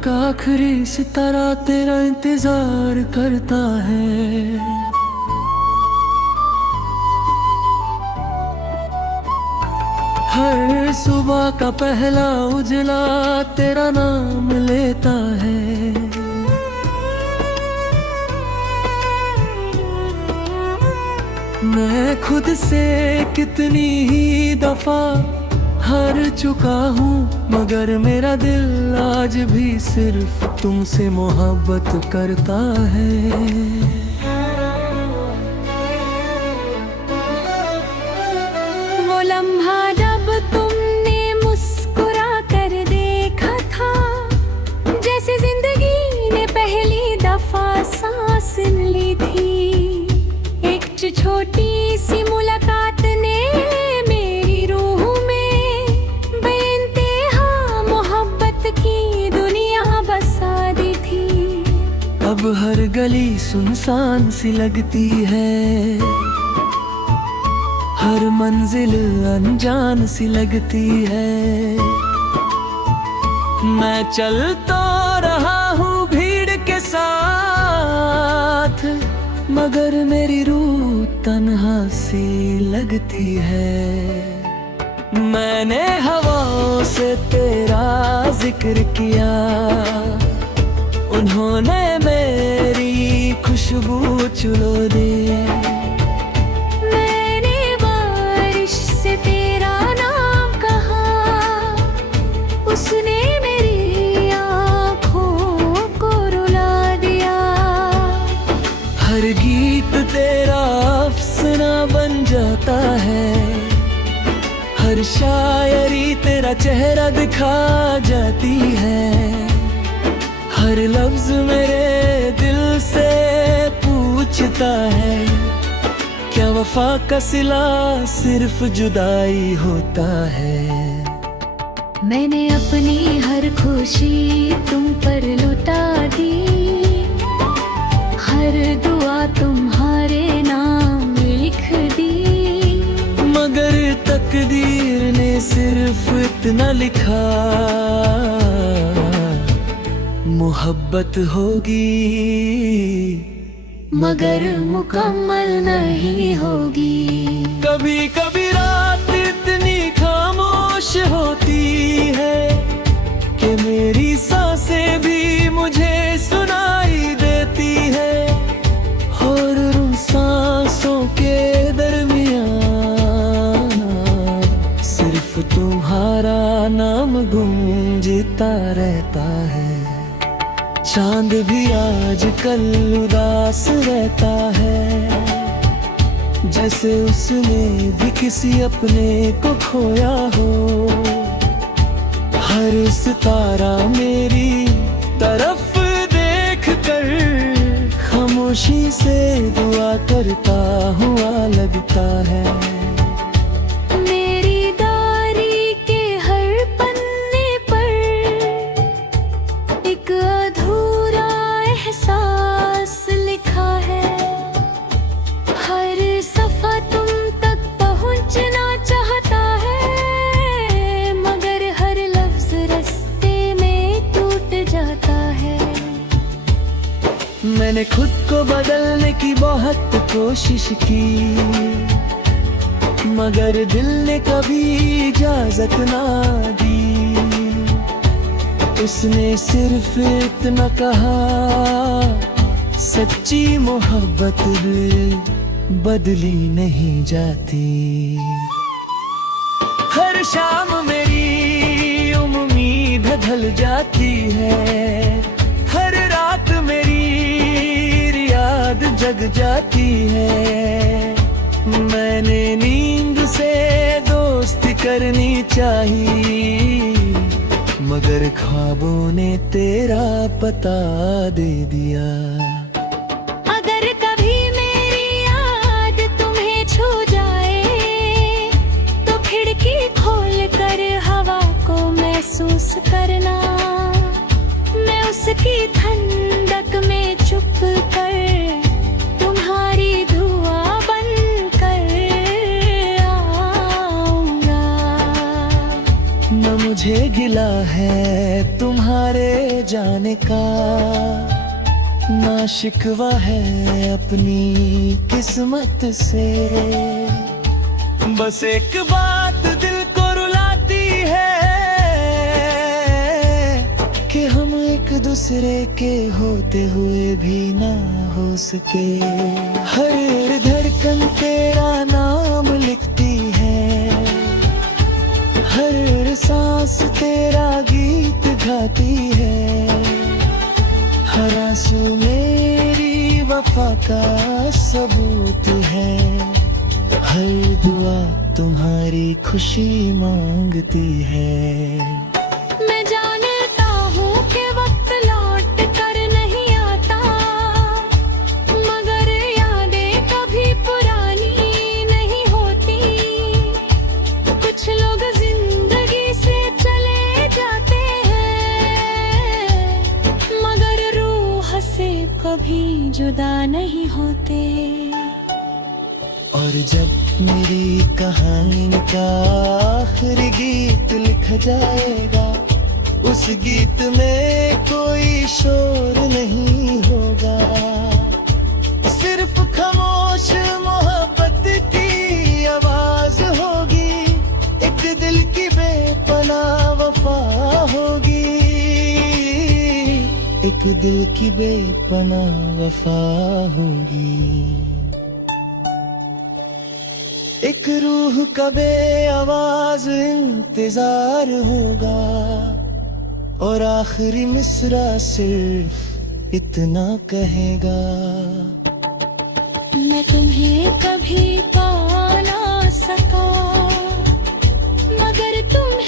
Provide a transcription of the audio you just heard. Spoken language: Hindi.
का आखिरी सितारा तेरा इंतजार करता है। हर सुबह का पहला उजला तेरा नाम लेता है। मैं खुद से कितनी ही दफा हार चुका हूँ, मगर मेरा दिल आज भी सिर्फ तुमसे मोहब्बत करता है। वो लम्हा जब तुमने मुस्कुरा कर देखा था, जैसे जिंदगी ने पहली दफा सांस ली थी। एक छोटी सी मुलाकात ने मेरी रूह में बेइंतहा मोहब्बत की दुनिया बसा दी थी। अब हर गली सुनसान सी लगती है, हर मंजिल अनजान सी लगती है। मैं चलता रहा हूँ भीड़ के साथ, मगर मेरी रूह तन्हा सी लगती है। मैंने हवाओं से तेरा जिक्र किया, उन्होंने मेरी खुशबू चुलो दी। मैंने बारिश से तेरा नाम कहा, उसने मेरी आँखों को रुला दिया। हर गीत तेरा अफसाना बन जाता है, हर शायरी तेरा चेहरा दिखा जाती है। हर लफ्ज मेरे दिल से पूछता है, क्या वफा का सिला सिर्फ जुदाई होता है। मैंने अपनी हर खुशी तुम पर लुटा दी, हर दुआ तुम्हारे नाम लिख दी। मगर तकदीर ने सिर्फ इतना लिखा, मोहब्बत होगी मगर मुकम्मल नहीं होगी। कभी कभी रात इतनी खामोश होती है कि मेरी सांसें भी मुझे सुनाई देती है। और उन सांसों के दरमियान सिर्फ तुम्हारा नाम गूंजता रहता है। चांद भी आजकल उदास रहता है, जैसे उसने भी किसी अपने को खोया हो। हर सितारा मेरी तरफ देख कर खामोशी से दुआ करता हुआ लगता है। मेरी डायरी के हर पन्ने पर एक अधूरा एहसास लिखा है। हर सफा तुम तक पहुंचना चाहता है, मगर हर लफ्ज रास्ते में टूट जाता है। मैंने खुद को बदलने की बहुत कोशिश की, मगर दिल ने कभी इजाजत ना दी। उसने सिर्फ इतना कहा, सच्ची मोहब्बत बदली नहीं जाती। हर शाम मेरी उम्मीद ढल जाती है, हर रात मेरी याद जग जाती है। मैंने नींद से दोस्ती करनी चाहिए, मगर ख्वाबों ने तेरा पता दे दिया। अगर कभी मेरी याद तुम्हें छू जाए, तो खिड़की खोल कर हवा को महसूस करना। मैं उसकी ठंडक में चुप कर तुम्हारी दुआ बन कर आऊंगा। न मुझे गिला है तुम्हारे जाने का ना शिकवा है अपनी किस्मत से। बस एक बात दिल को रुलाती है कि हम एक दूसरे के होते हुए भी ना हो सके। हर धड़कन तेरा नाम लिखती है, हर सांस तेरा गीत गाती है, हर आंसू मेरी वफा का सबूत है, हर दुआ तुम्हारी खुशी मांगती है। मैं जानता हूँ कि वक्त लौट कर नहीं आता, मगर यादें कभी पुरानी नहीं होती। कुछ लोग जिंदगी से चले जाते हैं, मगर रूह से कभी जुदा नहीं होते। और जब मेरी कहानी का आखिरी गीत लिखा जाएगा, उस गीत में कोई शोर नहीं होगा, सिर्फ खामोश मोहब्बत की आवाज होगी। एक दिल की बेपनाह वफा होगी, एक दिल की बेपनाह वफा होगी। एक रूह का बे आवाज इंतजार होगा, और आखिरी मिसरा सिर्फ इतना कहेगा, मैं तुम्हें कभी पा ना सका, मगर तुम